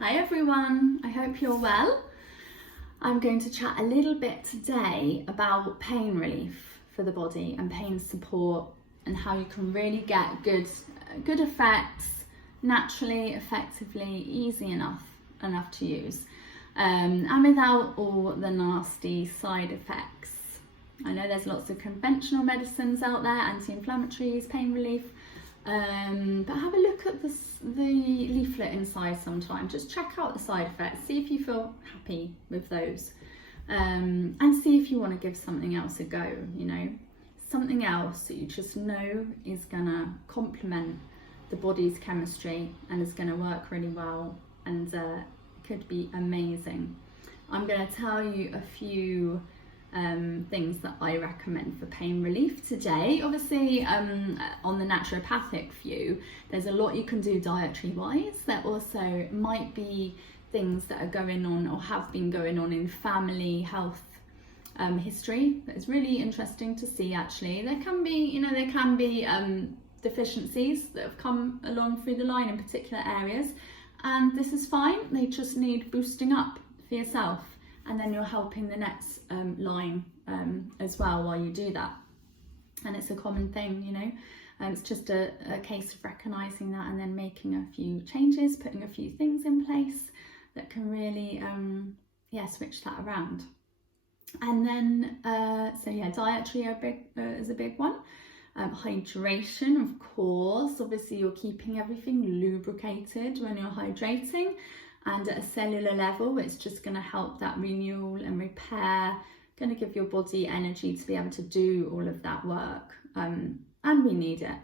Hi everyone, I hope you're well. I'm going to chat a little bit today about pain relief for the body and pain support and how you can really get good effects naturally, effectively, easy enough to use and without all the nasty side effects. I know there's lots of conventional medicines out there, anti-inflammatories, pain relief, but have a look at the leaflet inside sometime. Just check out the side effects, see if you feel happy with those, and see if you want to give something else a go, something else that you just know is gonna complement the body's chemistry and is gonna work really well and could be amazing. I'm gonna tell you a few things that I recommend for pain relief today. Obviously, on the naturopathic view, there's a lot you can do dietary wise. There also might be things that are going on or have been going on in family health history that is really interesting to see. Actually, there can be deficiencies that have come along through the line in particular areas, and this is fine. They just need boosting up for yourself, and then you're helping the next line as well while you do that. And it's a common thing, it's just a case of recognising that and then making a few changes, putting a few things in place that can really switch that around. And then dietary is a big one. Hydration, of course. Obviously you're keeping everything lubricated when you're hydrating, and at a cellular level it's just going to help that renewal and repair, going to give your body energy to be able to do all of that work, and we need it.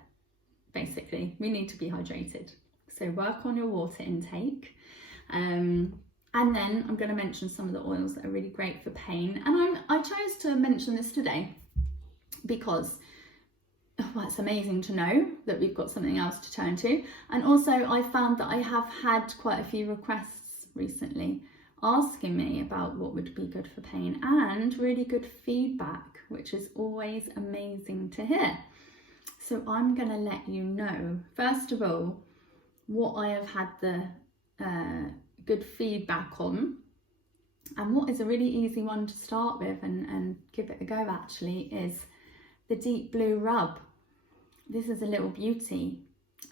Basically, we need to be hydrated, so work on your water intake. And then I'm going to mention some of the oils that are really great for pain, and I chose to mention this today because it's amazing to know that we've got something else to turn to. And also I found that I have had quite a few requests recently asking me about what would be good for pain, and really good feedback, which is always amazing to hear. So I'm going to let you know, first of all, what I have had the good feedback on, and what is a really easy one to start with and give it a go actually is the Deep Blue Rub. This is a little beauty.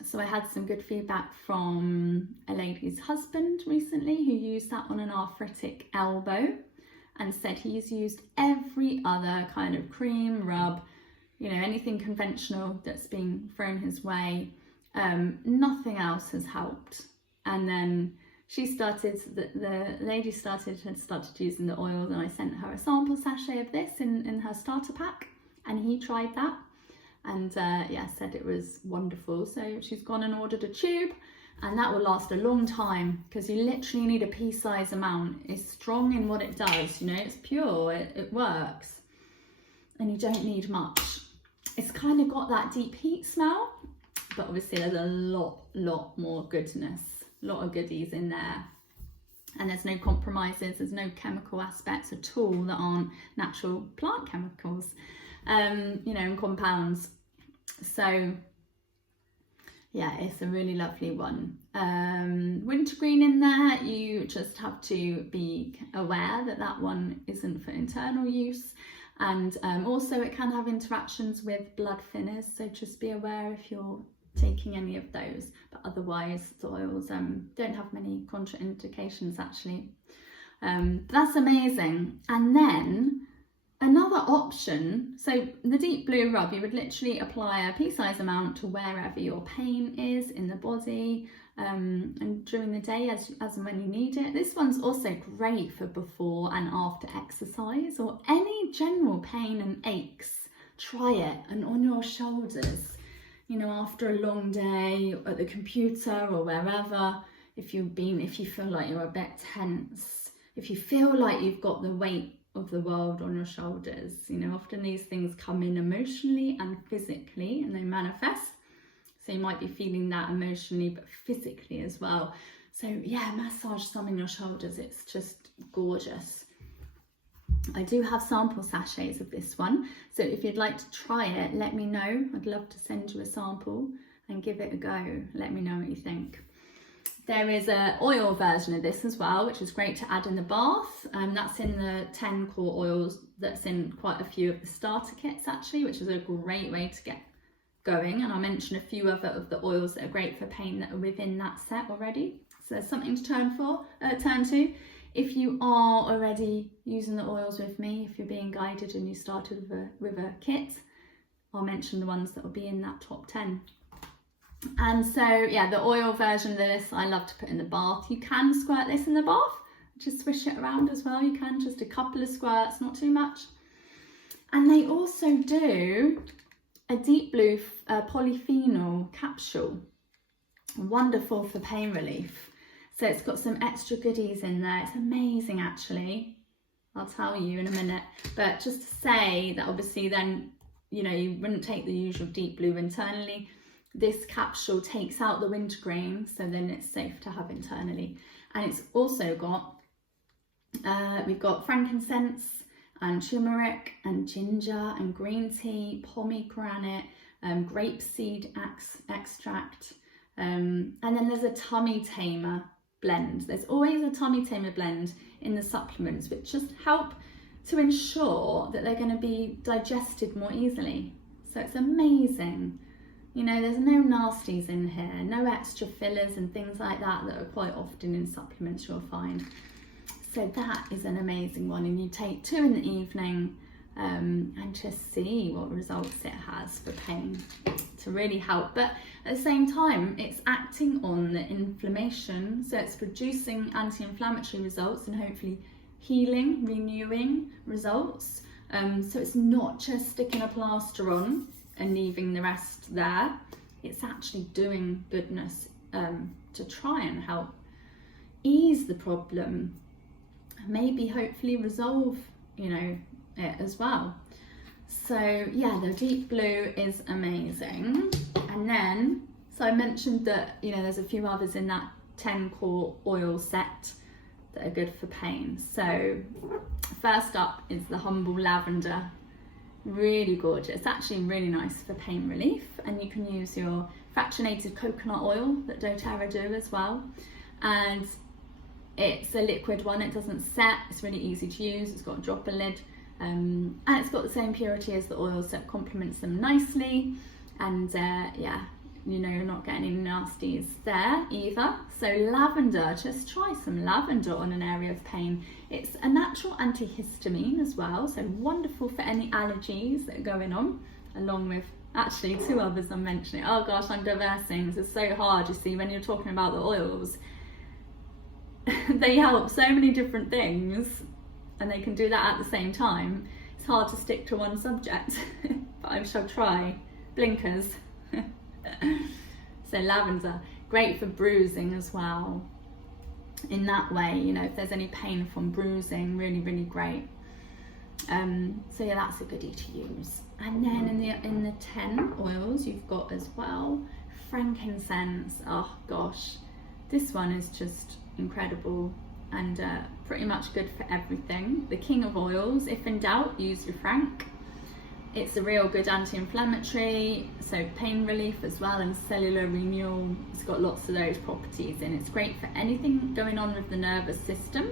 So I had some good feedback from a lady's husband recently who used that on an arthritic elbow and said he's used every other kind of cream, rub, anything conventional that's been thrown his way. Nothing else has helped. And then the lady had started using the oil, and I sent her a sample sachet of this in her starter pack, and he tried that and said it was wonderful. So she's gone and ordered a tube, and that will last a long time because you literally need a pea-sized amount. It's strong in what it does, it's pure, it works, and you don't need much. It's kind of got that deep heat smell, but obviously there's a lot more goodness, a lot of goodies in there. And there's no compromises, there's no chemical aspects at all that aren't natural plant chemicals, and compounds. So yeah, it's a really lovely one. Wintergreen in there, you just have to be aware that one isn't for internal use, and also it can have interactions with blood thinners, so just be aware if you're taking any of those, but otherwise the oils don't have many contraindications actually. That's amazing. And then another option, so the Deep Blue Rub, you would literally apply a pea-sized amount to wherever your pain is in the body, and during the day as and when you need it. This one's also great for before and after exercise, or any general pain and aches. Try it, and on your shoulders, after a long day at the computer or wherever, if you feel like you're a bit tense, if you feel like you've got the weight of the world on your shoulders, often these things come in emotionally and physically, and they manifest. So you might be feeling that emotionally but physically as well. So yeah, massage some in your shoulders, it's just gorgeous. I do have sample sachets of this one, so if you'd like to try it, let me know. I'd love to send you a sample and give it a go. Let me know what you think. There is an oil version of this as well, which is great to add in the bath. That's in the 10 core oils. That's in quite a few of the starter kits actually, which is a great way to get going. And I'll mention a few other of the oils that are great for pain that are within that set already. So there's something to turn to. If you are already using the oils with me, if you're being guided and you started with a kit, I'll mention the ones that will be in that top 10. And so, yeah, the oil version of this, I love to put in the bath. You can squirt this in the bath, just swish it around as well. You can, just a couple of squirts, not too much. And they also do a deep blue polyphenol capsule, wonderful for pain relief. So it's got some extra goodies in there. It's amazing, actually. I'll tell you in a minute. But just to say that obviously then, you know, you wouldn't take the usual deep blue internally. This capsule takes out the wintergreen, so then it's safe to have internally. And it's also got, we've got frankincense and turmeric and ginger and green tea, pomegranate, grapeseed extract, and then there's a tummy tamer blend. There's always a tummy tamer blend in the supplements, which just help to ensure that they're going to be digested more easily. So it's amazing. You know, there's no nasties in here, no extra fillers and things like that that are quite often in supplements you'll find. So that is an amazing one, and you take 2 in the evening and just see what results it has for pain to really help. But at the same time, it's acting on the inflammation, so it's producing anti-inflammatory results and hopefully healing, renewing results. So it's not just sticking a plaster on and leaving the rest there. It's actually doing goodness to try and help ease the problem, maybe hopefully resolve, you know, it as well. So yeah, the deep blue is amazing. And then, so I mentioned that, you know, there's a few others in that 10 core oil set that are good for pain. So first up is the Humble Lavender. Really gorgeous, actually really nice for pain relief. And you can use your fractionated coconut oil that doTERRA do as well. And it's a liquid one, it doesn't set, it's really easy to use, it's got a dropper lid, and it's got the same purity as the oils, so it complements them nicely. And yeah, you know, you're not getting any nasties there either. So lavender, just try some lavender on an area of pain. It's a natural antihistamine as well, so wonderful for any allergies that are going on, along with actually 2 others I'm mentioning. Oh gosh, I'm diversing, this is so hard, you see, when you're talking about the oils. They help so many different things, and they can do that at the same time. It's hard to stick to one subject, but I shall try. Blinkers. So lavender, great for bruising as well. In that way, you know, if there's any pain from bruising, really, really great. So yeah, that's a goodie to use. And then in the 10 oils, you've got as well frankincense. Oh gosh, this one is just incredible and pretty much good for everything. The king of oils. If in doubt, use your frank. It's a real good anti-inflammatory, so pain relief as well, and cellular renewal. It's got lots of those properties, and it's great for anything going on with the nervous system,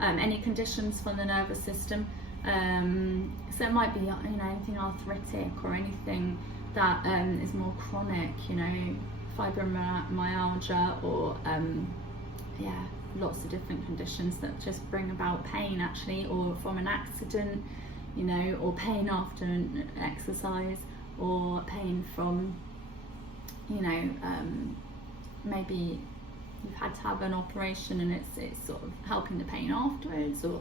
any conditions from the nervous system. So it might be, you know, anything arthritic or anything that is more chronic, you know, fibromyalgia or yeah, lots of different conditions that just bring about pain actually, or from an accident, you know, or pain after an exercise, or pain from, you know, maybe you've had to have an operation and it's sort of helping the pain afterwards, or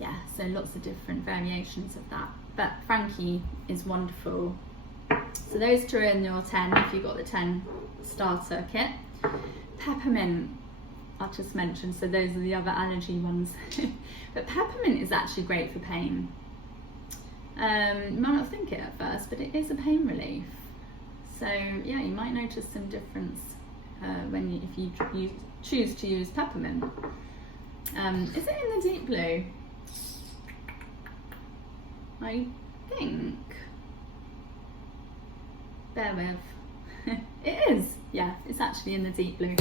yeah, so lots of different variations of that. But Frankie is wonderful. So those 2 are in your 10 if you've got the 10 starter kit. Peppermint, I'll just mention, so those are the other allergy ones. But peppermint is actually great for pain. You might not think it at first, but it is a pain relief. So yeah, you might notice some difference if you choose to use peppermint. Is it in the deep blue? I think. Bear with. It is. Yeah, it's actually in the deep blue.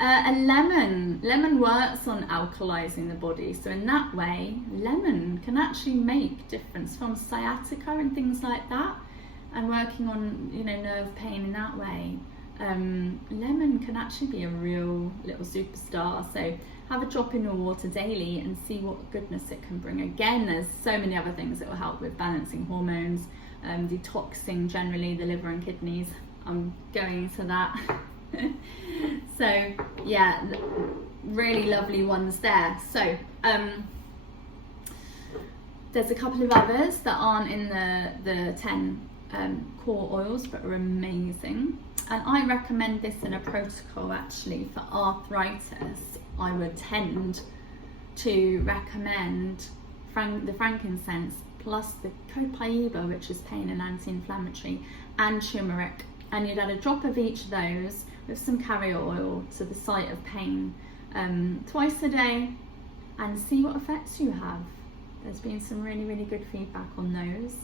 A lemon works on alkalizing the body, so in that way lemon can actually make difference from sciatica and things like that, and working on, you know, nerve pain in that way. Lemon can actually be a real little superstar, so have a drop in your water daily and see what goodness it can bring. Again, there's so many other things that will help with balancing hormones, detoxing generally the liver and kidneys. I'm going into that. So yeah, really lovely ones there. So there's a couple of others that aren't in the 10 core oils, but are amazing, and I recommend this in a protocol actually for arthritis. I would tend to recommend the frankincense plus the copaiba, which is pain and anti-inflammatory, and turmeric, and you'd add a drop of each of those with some carrier oil to the site of pain twice a day, and see what effects you have. There's been some really good feedback on those.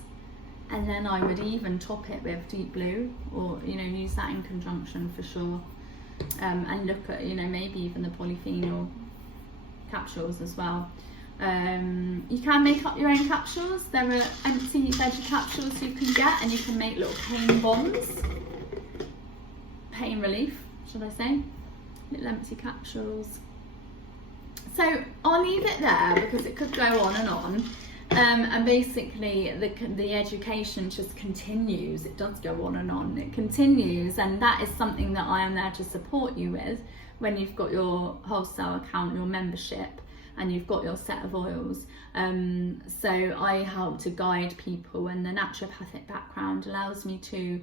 And then I would even top it with Deep Blue, or, you know, use that in conjunction for sure, and look at, you know, maybe even the polyphenol capsules as well. You can make up your own capsules. There are empty veggie capsules you can get, and you can make little pain bombs, pain relief should I say, little empty capsules. So I'll leave it there because it could go on and on. And basically the education just continues. It does go on and on, it continues, and that is something that I am there to support you with when you've got your wholesale account, your membership, and you've got your set of oils. So I help to guide people, and the naturopathic background allows me to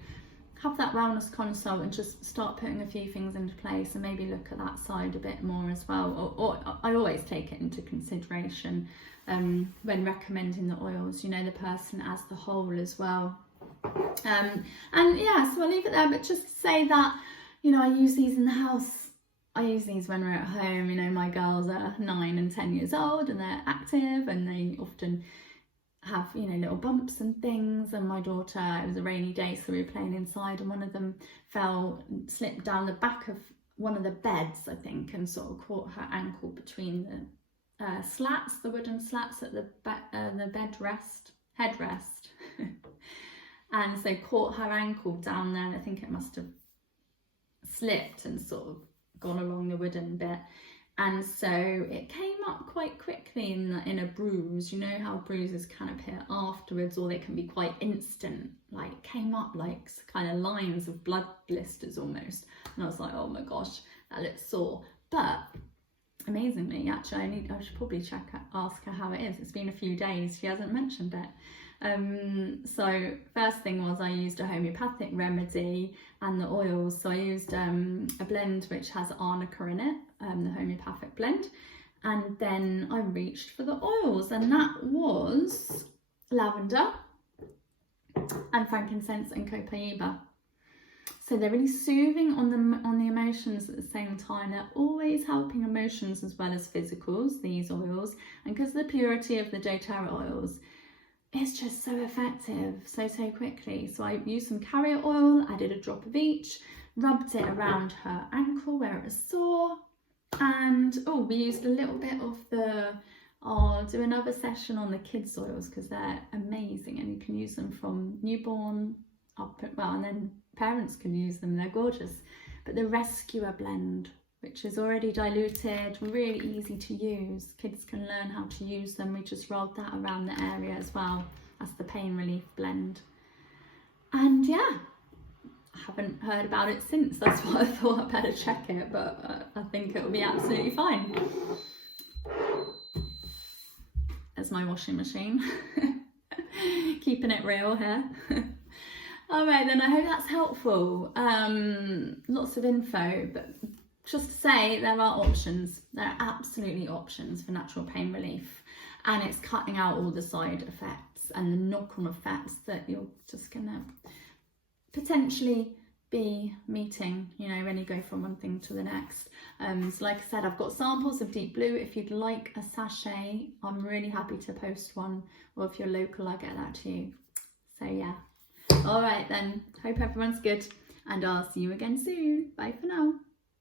have that wellness consult and just start putting a few things into place, and maybe look at that side a bit more as well. Or I always take it into consideration when recommending the oils, you know, the person as the whole as well. And yeah, so I'll leave it there, but just to say that, you know, I use these in the house. I use these when we're at home. You know, my girls are 9 and 10 years old, and they're active, and they often have, you know, little bumps and things. And my daughter, it was a rainy day, so we were playing inside, and one of them slipped down the back of one of the beds, I think, and sort of caught her ankle between the slats, the wooden slats at the headrest, and so caught her ankle down there, and I think it must have slipped and sort of gone along the wooden bit, and so it came up quite quickly in a bruise. You know how bruises can appear afterwards, or they can be quite instant, like it came up like kind of lines of blood blisters almost, and I was like, oh my gosh, that looks sore. But amazingly, actually, I should probably ask her how it is. It's been a few days, she hasn't mentioned it. So first thing was I used a homeopathic remedy and the oils. So I used a blend which has arnica in it, the homeopathic blend, and then I reached for the oils, and that was lavender and frankincense and copaiba. So they're really soothing on the emotions at the same time. They're always helping emotions as well as physicals, these oils. And because of the purity of the doTERRA oils, it's just so effective so quickly. So I used some carrier oil, added a drop of each, rubbed it around her ankle where it was sore, and we used a little bit of I'll do another session on the kids oils because they're amazing, and you can use them from newborn up, and then parents can use them, they're gorgeous. But the Rescuer blend, which is already diluted, really easy to use, kids can learn how to use them. We just rolled that around the area as well. That's the pain relief blend. And yeah, I haven't heard about it since. That's why I thought I'd better check it, but I think it'll be absolutely fine. There's my washing machine. Keeping it real here. All right, then I hope that's helpful. Lots of info, but just to say there are options. There are absolutely options for natural pain relief, and it's cutting out all the side effects and the knock-on effects that you're just gonna potentially be meeting, you know, when you go from one thing to the next. So like I said, I've got samples of Deep Blue. If you'd like a sachet, I'm really happy to post one, or if you're local, I'll get that to you. So yeah. All right then, hope everyone's good, and I'll see you again soon. Bye for now.